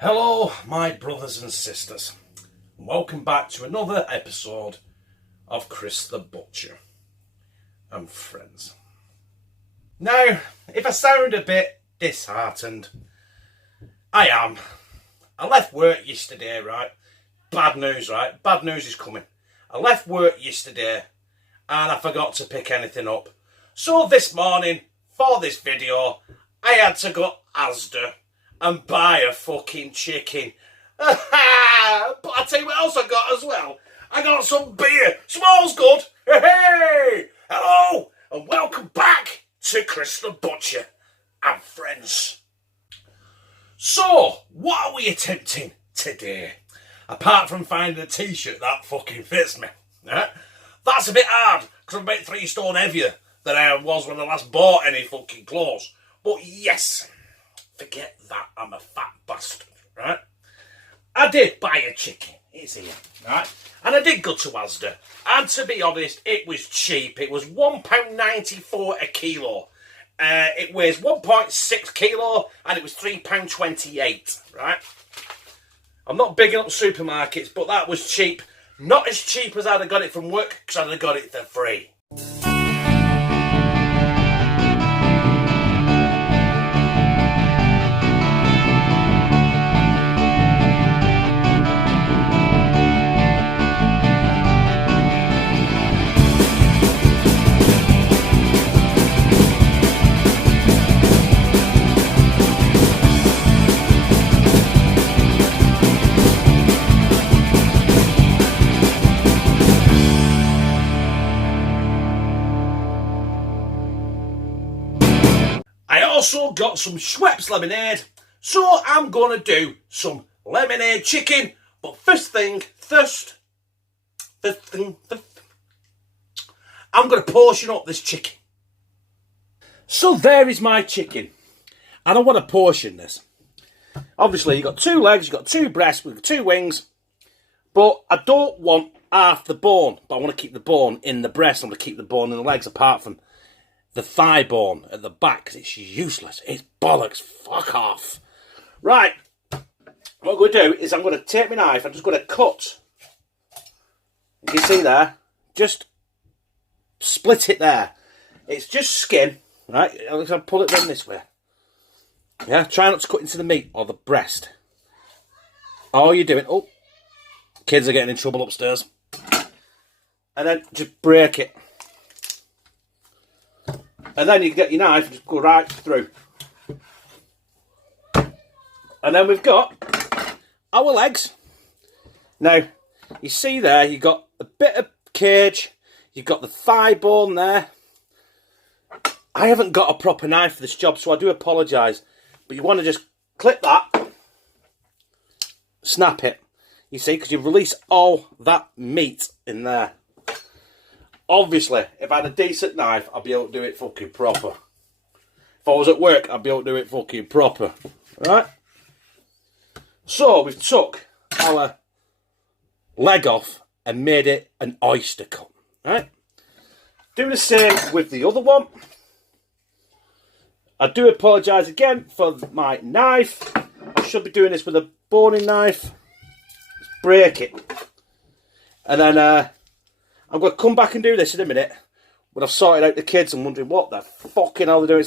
Hello, my brothers and sisters. Welcome back to another episode of Chris the Butcher and Friends. Now, if I sound a bit disheartened, I am. I left work yesterday, right? Bad news, right? Bad news is coming. I left work yesterday and I forgot to pick anything up. So this morning, for this video, I had to go Asda and buy a fucking chicken. But I tell you what else I got as well. I got some beer. Smells good. Hey! Hello and welcome back to Chris the Butcher and Friends. So, what are we attempting today? Apart from finding a t-shirt that fucking fits me. That's a bit hard because I'm about 3 stone heavier than I was when I last bought any fucking clothes. But yes, forget that, I'm a fat bastard, right? I did buy a chicken, it's here, right? And I did go to Asda, and to be honest, it was cheap. It was £1.94 a kilo. It weighs 1.6 kilo, and it was £3.28, right? I'm not bigging up supermarkets, but that was cheap. Not as cheap as I'd have got it from work, because I'd have got it for free. I also got some Schweppes lemonade, so I'm going to do some lemonade chicken. But first, I'm going to portion up this chicken. So there is my chicken, and I want to portion this. Obviously, you've got 2 legs, you've got 2 breasts, we've got 2 wings, but I don't want half the bone, but I want to keep the bone in the breast. I'm going to keep the bone in the legs apart from the thigh bone at the back, because it's useless. It's bollocks. Fuck off. Right. What I'm going to do is I'm going to take my knife. I'm just going to cut. You can see there. Just split it there. It's just skin. Right. I'm going to pull it in this way. Yeah. Try not to cut into the meat or the breast. All you're doing. Oh. Kids are getting in trouble upstairs. And then just break it. And then you get your knife and just go right through. And then we've got our legs. Now, you see there, you've got a bit of cage. You've got the thigh bone there. I haven't got a proper knife for this job, so I do apologise. But you want to just clip that. Snap it. You see, because you've released all that meat in there. Obviously, if I had a decent knife, I'd be able to do it fucking proper. If I was at work, I'd be able to do it fucking proper. Right? So, we've took our leg off and made it an oyster cut. Right? Do the same with the other one. I do apologise again for my knife. I should be doing this with a boning knife. Let's break it. And then, I'm going to come back and do this in a minute when I've sorted out the kids and wondering what the fucking hell they're doing.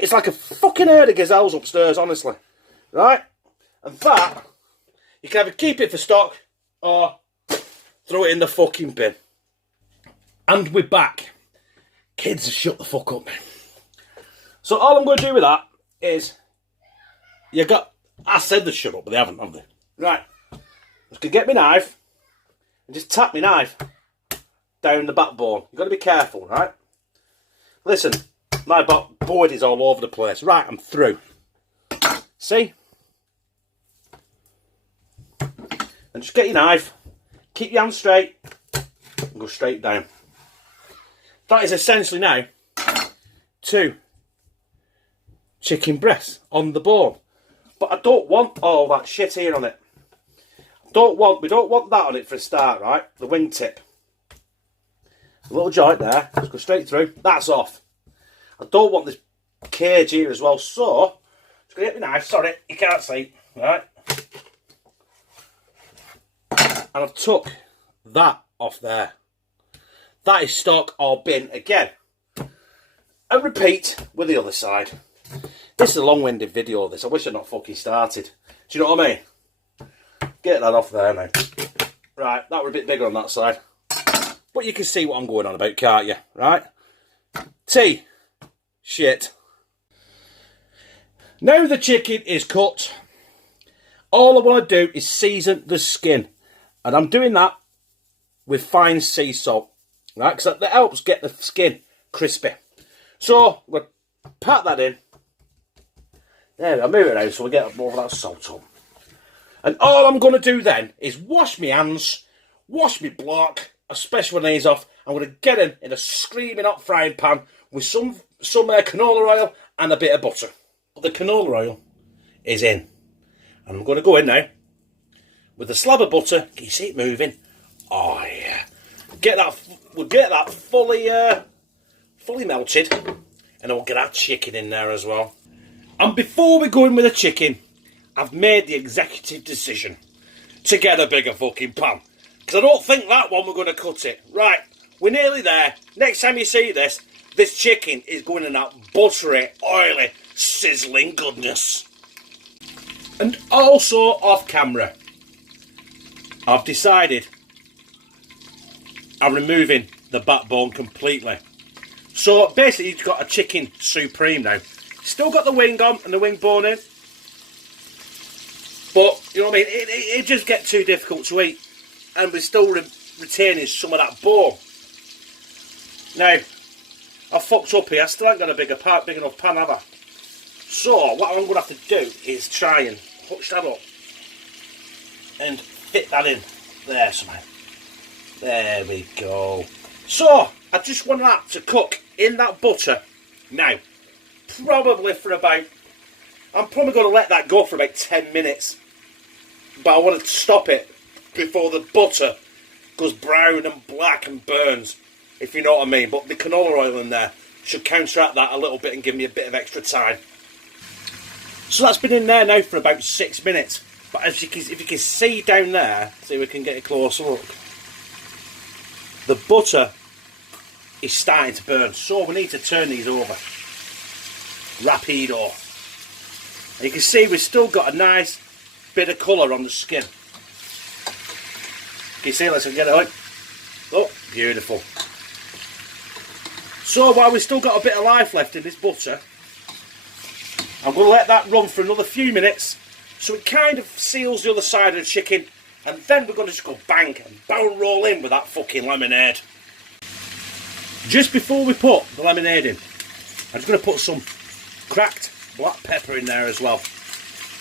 It's like a fucking herd of gazelles upstairs, honestly. Right? And that, you can either keep it for stock or throw it in the fucking bin. And we're back. Kids, shut the fuck up, man. So all I'm going to do with that is, I said they shut up, but they haven't, have they? Right. I'm just going to get my knife. And just tap my knife down the backbone. You've got to be careful, right? Listen, my board is all over the place. Right, I'm through. See? And just get your knife, keep your hand straight, and go straight down. That is essentially now 2 chicken breasts on the bone. But I don't want all that shit here on it. We don't want that on it for a start, right? The wingtip. A little joint there. Just go straight through. That's off. I don't want this cage here as well, so scrape the knife, sorry, you can't see, right? And I've took that off there. That is stock or bin again. And repeat with the other side. This is a long-winded video, this. I wish I'd not fucking started. Do you know what I mean? Get that off there now. Right, that were a bit bigger on that side. But you can see what I'm going on about, can't you? Right? Tea. Shit. Now the chicken is cut. All I want to do is season the skin. And I'm doing that with fine sea salt. Right? Because that helps get the skin crispy. So, we'll pat that in. There, I'll move it out so we get more of that salt on. And all I'm going to do then is wash my hands, wash my block, especially when these off. I'm going to get them in a screaming hot frying pan with some canola oil and a bit of butter. The canola oil is in. And I'm going to go in now with a slab of butter. Can you see it moving? Oh yeah. We'll get that fully melted, and then we'll get our chicken in there as well. And before we go in with the chicken, I've made the executive decision to get a bigger fucking pan. Because I don't think that one we're going to cut it. Right, we're nearly there. Next time you see this chicken is going in that buttery, oily, sizzling goodness. And also off camera, I've decided I'm removing the backbone completely. So basically you've got a chicken supreme now. Still got the wing on and the wing bone in. But, you know what I mean, it just gets too difficult to eat. And we're still retaining some of that bone. Now, I fucked up here. I still ain't got a big enough pan, have I? So, what I'm going to have to do is try and hutch that up. And fit that in there somehow. There we go. So, I just want that to cook in that butter. Now, probably for about... I'm probably going to let that go for about 10 minutes. But I want to stop it before the butter goes brown and black and burns, if you know what I mean. But the canola oil in there should counteract that a little bit and give me a bit of extra time. So that's been in there now for about 6 minutes. But as you can, if you can see down there, see if we can get a closer look. The butter is starting to burn, so we need to turn these over. Rapido. And you can see we've still got a nice bit of colour on the skin. Can you see? Let's get it out. Oh, beautiful. So while we've still got a bit of life left in this butter, I'm going to let that run for another few minutes so it kind of seals the other side of the chicken, and then we're going to just go bang and barrel roll in with that fucking lemonade. Just before we put the lemonade in, I'm just going to put some cracked black pepper in there as well.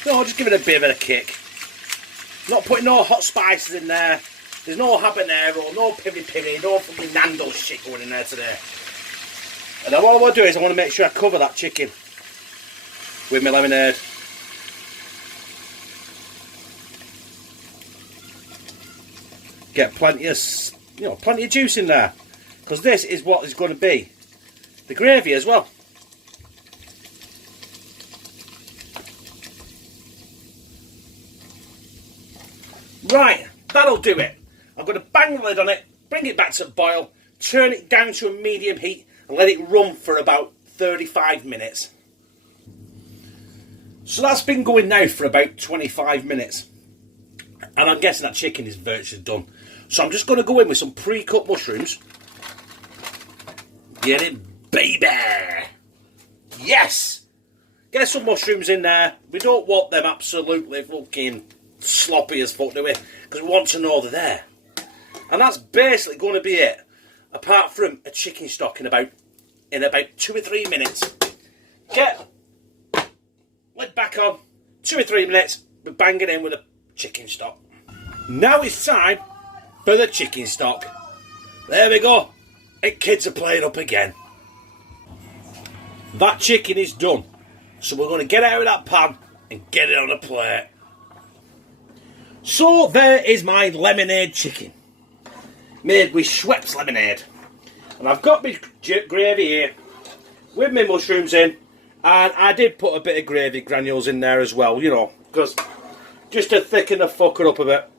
No, just give it a bit of a kick. Not putting no hot spices in there. There's no habanero, no piri, no fucking Nando's shit going in there today. And then what I want to do is I want to make sure I cover that chicken with my lemonade. Get plenty of juice in there, because this is what is going to be the gravy as well. Right, that'll do it. I'm going to bang the lid on it, bring it back to a boil, turn it down to a medium heat and let it run for about 35 minutes. So that's been going now for about 25 minutes. And I'm guessing that chicken is virtually done. So I'm just going to go in with some pre-cut mushrooms. Get it, baby! Yes! Get some mushrooms in there. We don't want them absolutely fucking sloppy as fuck, do we? Because we want to know they're there. And that's basically going to be it. Apart from a chicken stock in about 2 or 3 minutes. Get lid back on. 2 or 3 minutes. We're banging in with a chicken stock. Now it's time for the chicken stock. There we go. And kids are playing up again. That chicken is done. So we're going to get it out of that pan and get it on a plate. So there is my lemonade chicken. Made with Schweppes lemonade. And I've got my gravy here with my mushrooms in. And I did put a bit of gravy granules in there as well, you know, because just to thicken the fucker up a bit.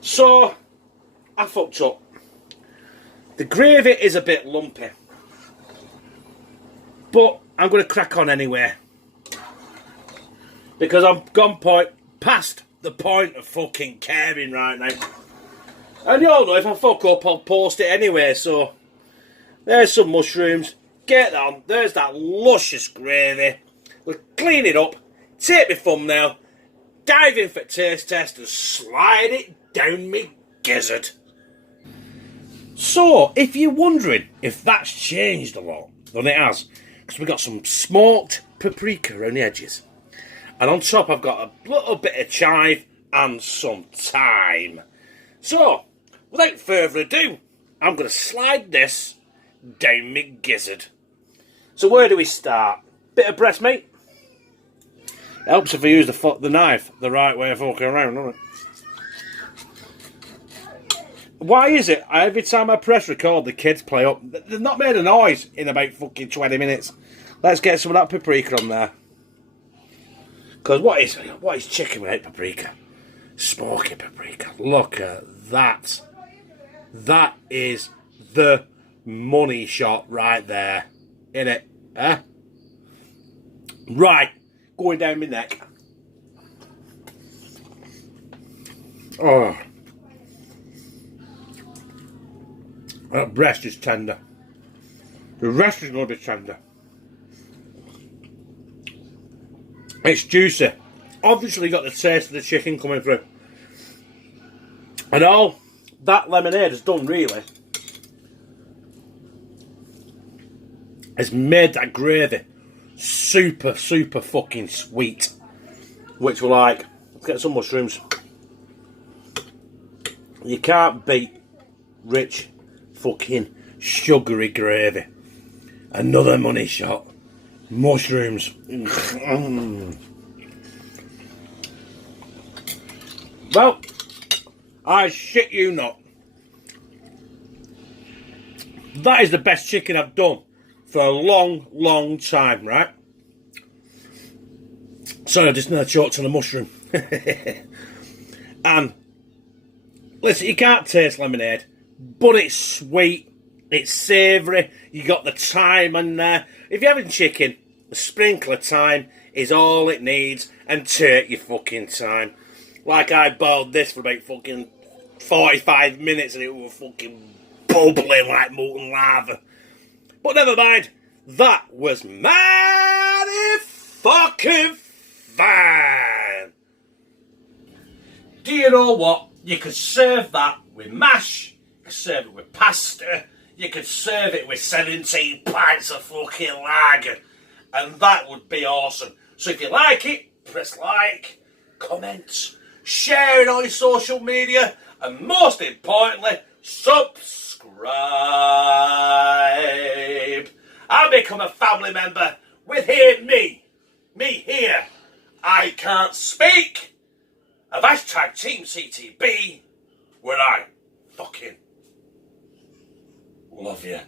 So, I fucked up. The gravy is a bit lumpy. But I'm going to crack on anyway. Because I've gone past the point of fucking caring right now. And you all know if I fuck up, I'll post it anyway. So, there's some mushrooms. Get on. There's that luscious gravy. We'll clean it up. Take my thumbnail. Dive in for taste test and slide it down me gizzard. So, if you're wondering if that's changed a lot, then it has. Because we've got some smoked paprika around the edges. And on top I've got a little bit of chive and some thyme. So, without further ado, I'm going to slide this down me gizzard. So where do we start? Bit of breast meat. It helps if I use the knife the right way of walking around, doesn't it? Why is it every time I press record the kids play up? They've not made a noise in about fucking 20 minutes. Let's get some of that paprika on there. Because what is chicken without paprika? Smoky paprika. Look at that. That is the money shot right there. Innit? Eh? Right. Going down my neck. Oh. That breast is tender. The rest is going to be tender. It's juicy. Obviously got the taste of the chicken coming through. And all that lemonade has done really has made that gravy super, super fucking sweet. Which we like. Let's get some mushrooms. You can't beat rich fucking sugary gravy. Another money shot. Mushrooms. Well, I shit you not. That is the best chicken I've done for a long, long time, right? Sorry, I just nearly choked on a mushroom. And, listen, you can't taste lemonade, but it's sweet, it's savoury, you got the thyme in there. If you're having chicken, a sprinkle of thyme is all it needs, and take your fucking time. Like I boiled this for about fucking 45 minutes and it was fucking bubbling like molten lava. But never mind, that was mighty fucking fine. Do you know what? You could serve that with mash, you could serve it with pasta, you could serve it with 17 pints of fucking lager, and that would be awesome. So if you like it, press like, comment, share it on your social media, and most importantly, subscribe. I'll become a family member with me here. I can't speak of hashtag Team CTB, where I fucking love you.